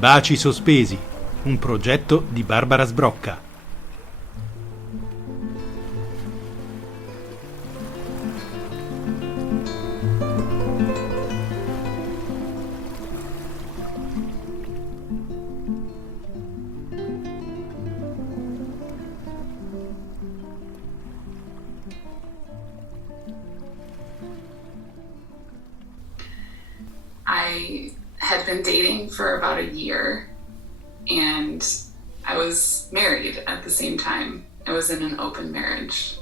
Baci Sospesi, un progetto di Barbara Sbrocca. I had been dating for about a year, and I was married at the same time. I was in an open marriage.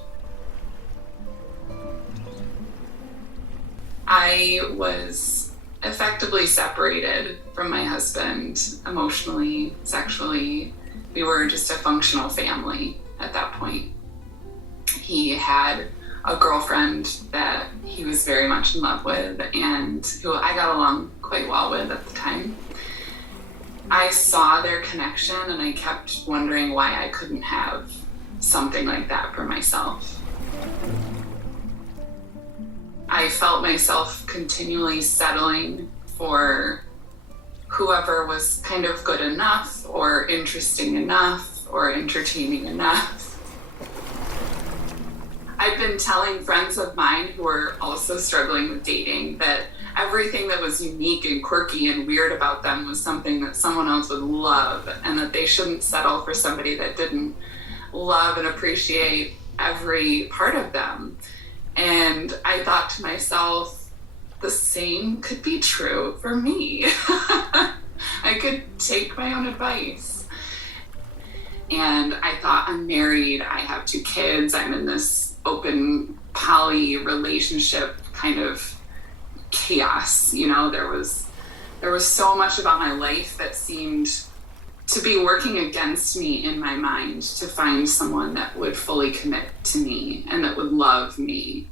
I was effectively separated from my husband emotionally, sexually. We were just a functional family at that point. He had a girlfriend that he was very much in love with and who I got along quite well with at the time. I saw their connection and I kept wondering why I couldn't have something like that for myself. I felt myself continually settling for whoever was kind of good enough or interesting enough or entertaining enough. I've been telling friends of mine who are also struggling with dating that everything that was unique and quirky and weird about them was something that someone else would love, and that they shouldn't settle for somebody that didn't love and appreciate every part of them. And I thought to myself, the same could be true for me. I could take my own advice. And I thought, I'm married, I have 2 kids, I'm in this open poly relationship kind of chaos. You know, there was so much about my life that seemed to be working against me in my mind to find someone that would fully commit to me and that would love me.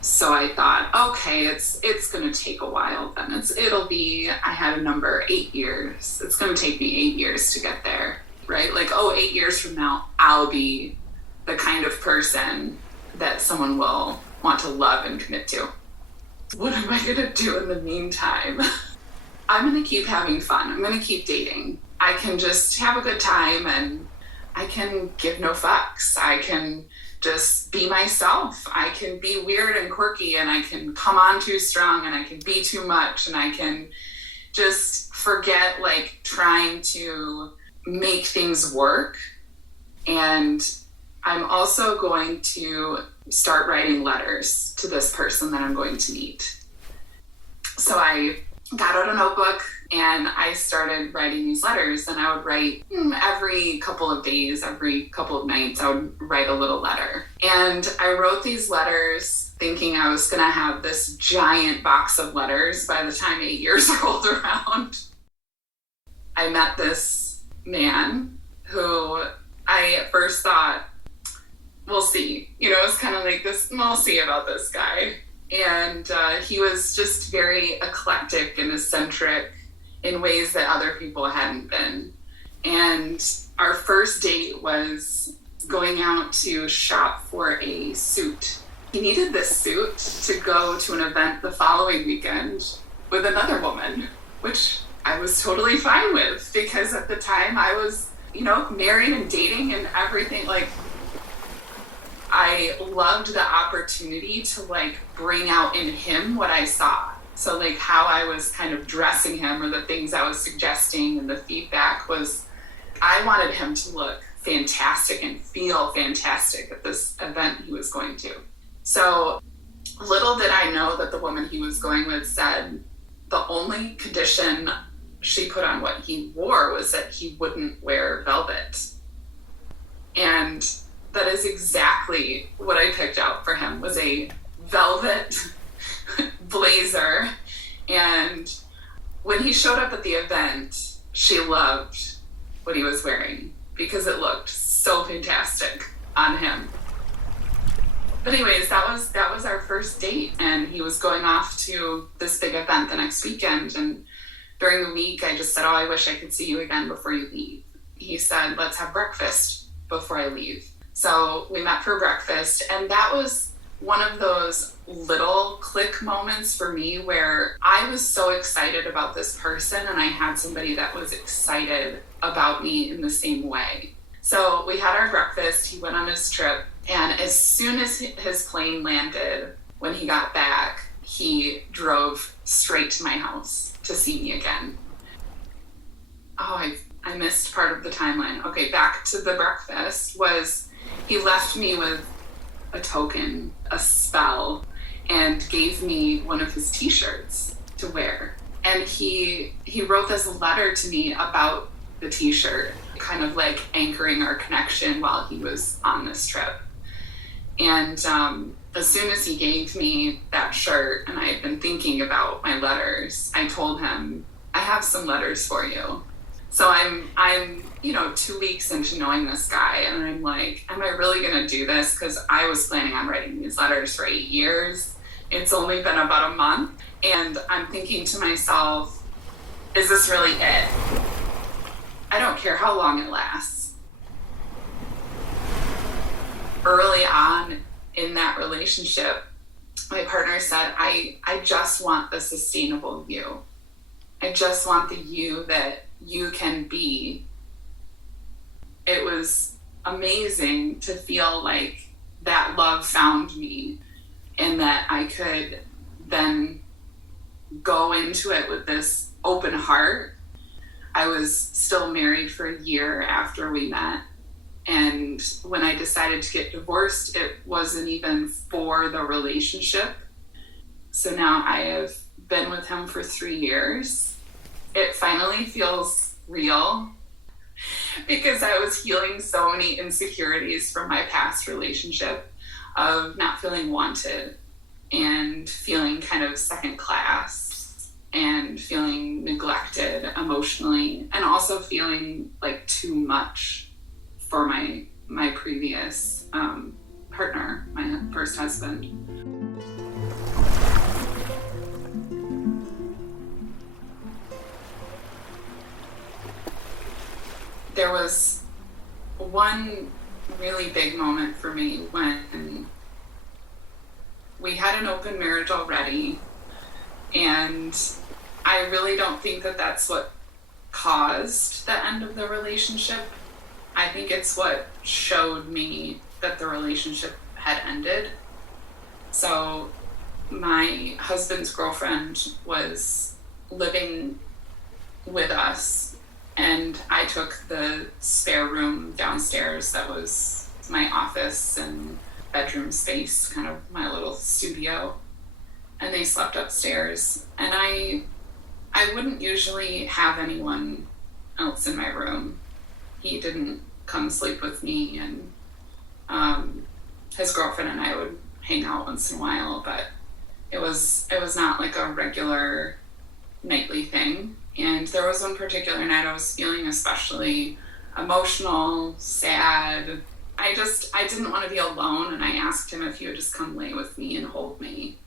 So I thought, okay, it's going to take a while then. I had a number, 8 years. It's going to take me 8 years to get there, right? Like, 8 years from now, I'll be the kind of person that someone will want to love and commit to. What am I going to do in the meantime? I'm going to keep having fun. I'm going to keep dating. I can just have a good time and I can give no fucks. I can just be myself. I can be weird and quirky and I can come on too strong and I can be too much and I can just forget like trying to make things work. And I'm also going to start writing letters to this person that I'm going to meet. So I got out a notebook and I started writing these letters, and I would write every couple of days, every couple of nights, I would write a little letter. And I wrote these letters thinking I was going to have this giant box of letters by the time 8 years rolled around. I met this man who I at first thought, we'll see. You know, it's kind of like this, we'll see about this guy. And he was just very eclectic and eccentric in ways that other people hadn't been. And our first date was going out to shop for a suit. He needed this suit to go to an event the following weekend with another woman, which I was totally fine with because at the time I was, you know, married and dating and everything. Like, I loved the opportunity to like bring out in him what I saw. So like how I was kind of dressing him or the things I was suggesting and the feedback was, I wanted him to look fantastic and feel fantastic at this event he was going to. So little did I know that the woman he was going with said the only condition she put on what he wore was that he wouldn't wear velvet. And that is exactly what I picked out for him, was a velvet blazer. And when he showed up at the event, she loved what he was wearing because it looked so fantastic on him. But anyways, that was our first date, and he was going off to this big event the next weekend. And during the week, I just said, I wish I could see you again before you leave. He said, let's have breakfast before I leave. So we met for breakfast, and that was one of those little click moments for me where I was so excited about this person and I had somebody that was excited about me in the same way. So we had our breakfast, he went on his trip, and as soon as his plane landed, when he got back, he drove straight to my house to see me again. Oh, I missed part of the timeline. Okay, back to the breakfast was he left me with a token, a spell, and gave me one of his t-shirts to wear. And he wrote this letter to me about the t-shirt, kind of like anchoring our connection while he was on this trip. And as soon as he gave me that shirt, and I had been thinking about my letters, I told him, I have some letters for you. So I'm 2 weeks into knowing this guy, and I'm like, am I really gonna do this? Because I was planning on writing these letters for 8 years. It's only been about a month, and I'm thinking to myself, is this really it? I don't care how long it lasts. Early on in that relationship, my partner said, I just want the sustainable you. I just want the you that you can be. It was amazing to feel like that love found me and that I could then go into it with this open heart. I was still married for a year after we met. And when I decided to get divorced, it wasn't even for the relationship. So now I have been with him for 3 years. It finally feels real because I was healing so many insecurities from my past relationship of not feeling wanted and feeling kind of second class and feeling neglected emotionally and also feeling like too much for my previous partner, my first husband. There was one really big moment for me when we had an open marriage already, and I really don't think that that's what caused the end of the relationship. I think it's what showed me that the relationship had ended. So my husband's girlfriend was living with us, and I took the spare room downstairs that was my office and bedroom space, kind of my little studio, and they slept upstairs. And I wouldn't usually have anyone else in my room. He didn't come sleep with me, and his girlfriend and I would hang out once in a while, but it was not like a regular nightly thing. And there was one particular night I was feeling especially emotional, sad. I didn't want to be alone, and I asked him if he would just come lay with me and hold me.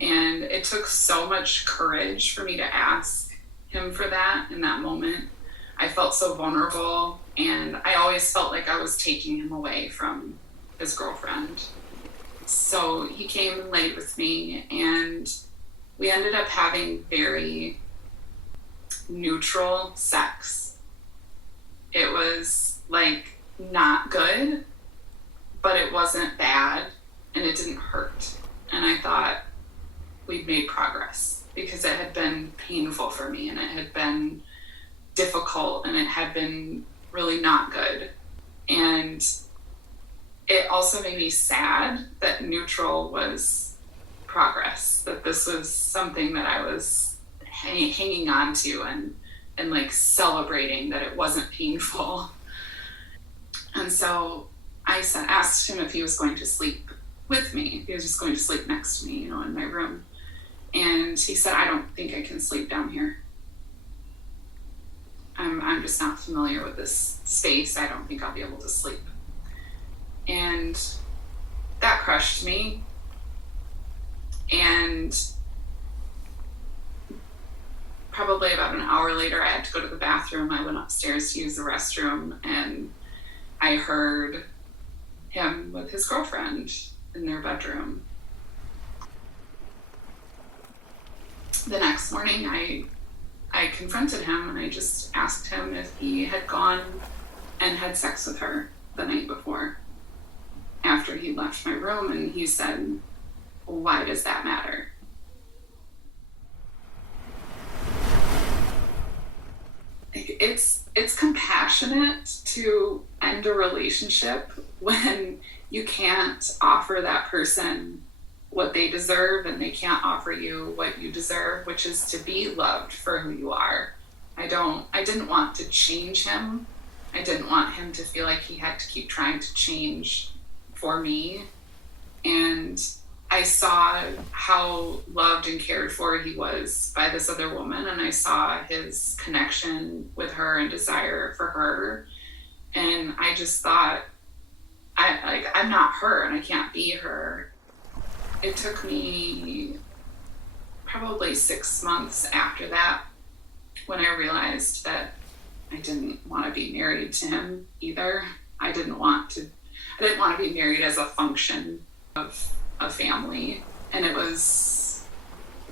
And it took so much courage for me to ask him for that in that moment. I felt so vulnerable, and I always felt like I was taking him away from his girlfriend. So he came and laid with me, and we ended up having very neutral sex. It was like not good, but it wasn't bad, and it didn't hurt. And I thought we'd made progress because it had been painful for me, and it had been difficult, and it had been really not good. And it also made me sad that neutral was progress, that this was something that I was hanging on to and like celebrating that it wasn't painful. And so I asked him if he was going to sleep with me, if he was just going to sleep next to me, in my room. And he said, I don't think I can sleep down here. I'm just not familiar with this space. I don't think I'll be able to sleep. And that crushed me. And probably about an hour later, I had to go to the bathroom. I went upstairs to use the restroom, and I heard him with his girlfriend in their bedroom. the next morning, I confronted him and I just asked him if he had gone and had sex with her the night before after he left my room, and he said, "Why does that matter?" It's compassionate to end a relationship when you can't offer that person what they deserve and they can't offer you what you deserve, which is to be loved for who you are. I didn't want to change him. I didn't want him to feel like he had to keep trying to change for me. And I saw how loved and cared for he was by this other woman, and I saw his connection with her and desire for her. And I just thought, I'm not her and I can't be her. It took me probably 6 months after that when I realized that I didn't want to be married to him either. I didn't want to be married as a function of a family. And it was,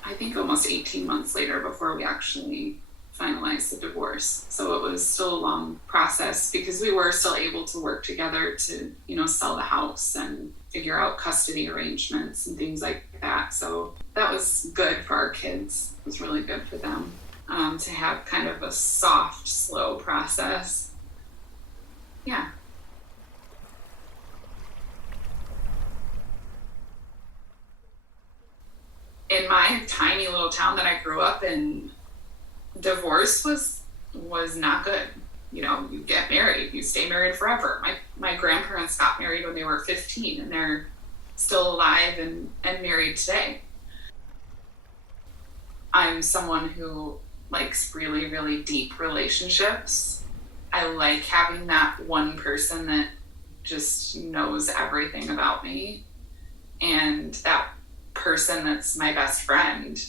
I think, almost 18 months later before we actually finalized the divorce. So it was still a long process because we were still able to work together to, sell the house and figure out custody arrangements and things like that. So that was good for our kids. It was really good for them to have kind of a soft, slow process. Yeah. In my tiny little town that I grew up in, divorce was not good. You get married, you stay married forever. My grandparents got married when they were 15 and they're still alive and married today. I'm someone who likes really, really deep relationships. I like having that one person that just knows everything about me, and that person that's my best friend.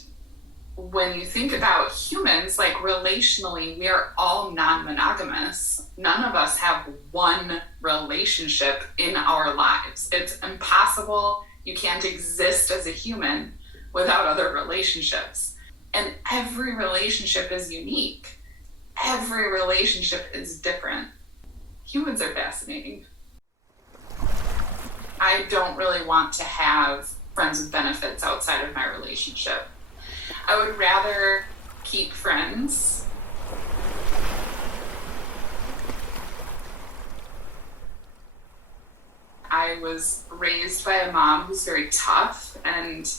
When you think about humans, like relationally, we are all non-monogamous. None of us have one relationship in our lives. It's impossible. You can't exist as a human without other relationships. And every relationship is unique. Every relationship is different. Humans are fascinating. I don't really want to have friends with benefits outside of my relationship. I would rather keep friends. I was raised by a mom who's very tough and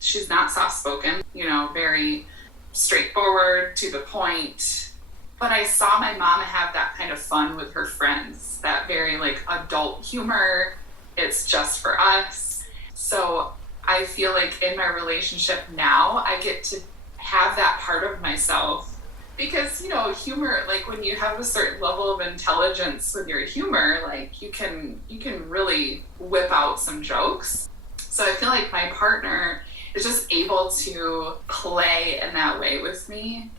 she's not soft-spoken, very straightforward, to the point. But I saw my mom have that kind of fun with her friends, that very adult humor. It's just for us. So I feel like in my relationship now, I get to have that part of myself because, humor, when you have a certain level of intelligence with your humor, you can really whip out some jokes. So I feel like my partner is just able to play in that way with me.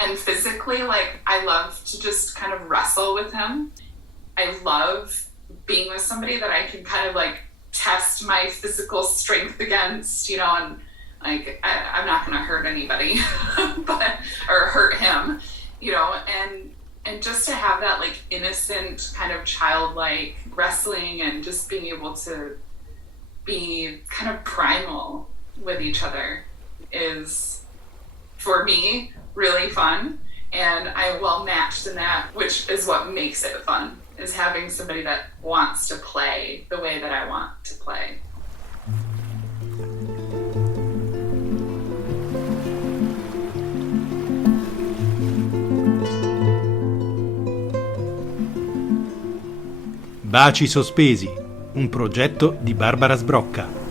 And physically, I love to just kind of wrestle with him. I love being with somebody that I can kind of test my physical strength against, and I'm not going to hurt anybody, or hurt him, and just to have that innocent kind of childlike wrestling and just being able to be kind of primal with each other is, for me, really fun. And I am well matched in that, which is what makes it fun, is having somebody that wants to play the way that I want to play. Baci sospesi, un progetto di Barbara Sbrocca.